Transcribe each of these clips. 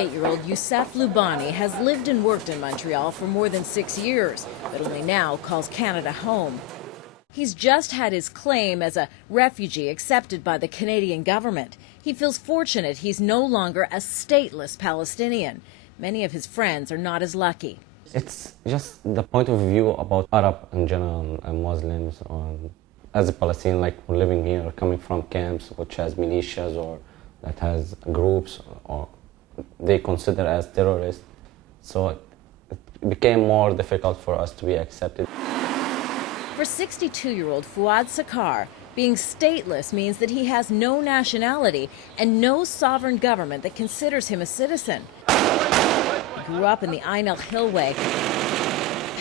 38-year-old Youssef Loubani has lived and worked in Montreal for more than 6 years, but only now calls Canada home. He's just had his claim as a refugee accepted by the Canadian government. He feels fortunate he's no longer a stateless Palestinian. Many of his friends are not as lucky. It's just the point of view about Arab in general and Muslims. As a Palestinian, like we're living here, coming from camps which has militias or that has groups or they consider as terrorists. So it became more difficult for us to be accepted. For 62-year-old Fouad Sakar, being stateless means that he has no nationality and no sovereign government that considers him a citizen. He grew up in the Ain el-Hilweh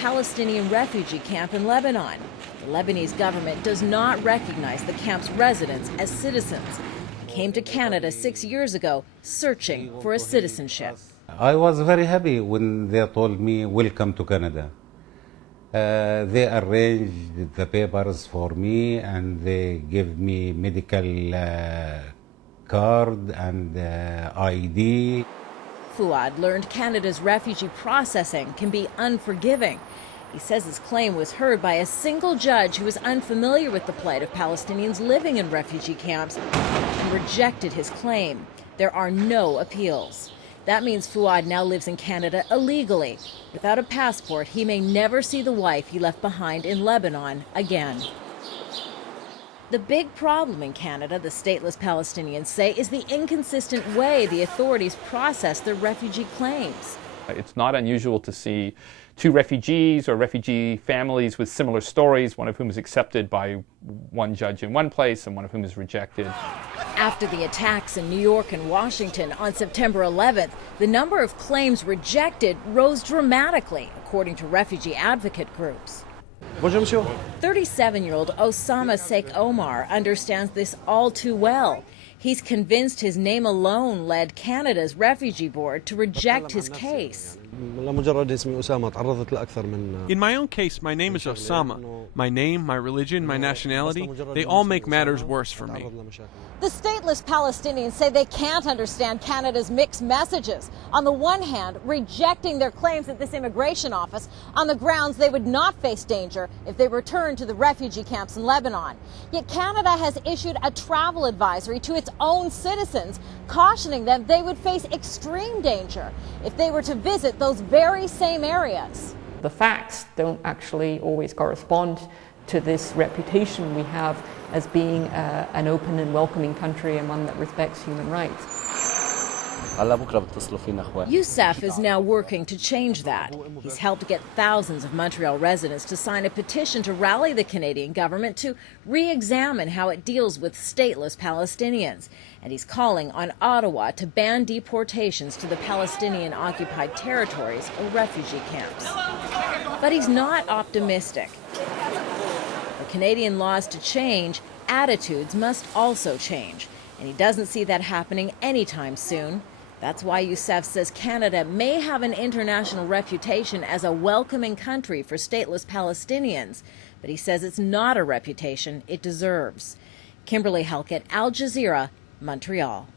Palestinian refugee camp in Lebanon. The Lebanese government does not recognize the camp's residents as citizens. He came to Canada 6 years ago, searching for a citizenship. I was very happy when they told me, welcome to Canada. They arranged the papers for me and they gave me medical card and ID. Fouad learned Canada's refugee processing can be unforgiving. He says his claim was heard by a single judge who was unfamiliar with the plight of Palestinians living in refugee camps and rejected his claim. There are no appeals. That means Fouad now lives in Canada illegally. Without a passport, he may never see the wife he left behind in Lebanon again. The big problem in Canada, the stateless Palestinians say, is the inconsistent way the authorities process their refugee claims. It's not unusual to see two refugees or refugee families with similar stories, one of whom is accepted by one judge in one place and one of whom is rejected. After the attacks in New York and Washington on September 11th, the number of claims rejected rose dramatically, according to refugee advocate groups. 37-year-old Osama Sheikh Omar understands this all too well. He's convinced his name alone led Canada's refugee board to reject his case. In my own case, my name is Osama. My name, my religion, my nationality, they all make matters worse for me. The stateless Palestinians say they can't understand Canada's mixed messages. On the one hand, rejecting their claims at this immigration office on the grounds they would not face danger if they returned to the refugee camps in Lebanon. Yet Canada has issued a travel advisory to its own citizens, cautioning them they would face extreme danger if they were to visit those very same areas. The facts don't actually always correspond to this reputation we have as being an open and welcoming country and one that respects human rights. Youssef is now working to change that. He's helped get thousands of Montreal residents to sign a petition to rally the Canadian government to re-examine how it deals with stateless Palestinians. And he's calling on Ottawa to ban deportations to the Palestinian-occupied territories or refugee camps. But he's not optimistic. For Canadian laws to change, attitudes must also change. And he doesn't see that happening anytime soon. That's why Youssef says Canada may have an international reputation as a welcoming country for stateless Palestinians, but he says it's not a reputation it deserves. Kimberly Halkett, Al Jazeera, Montreal.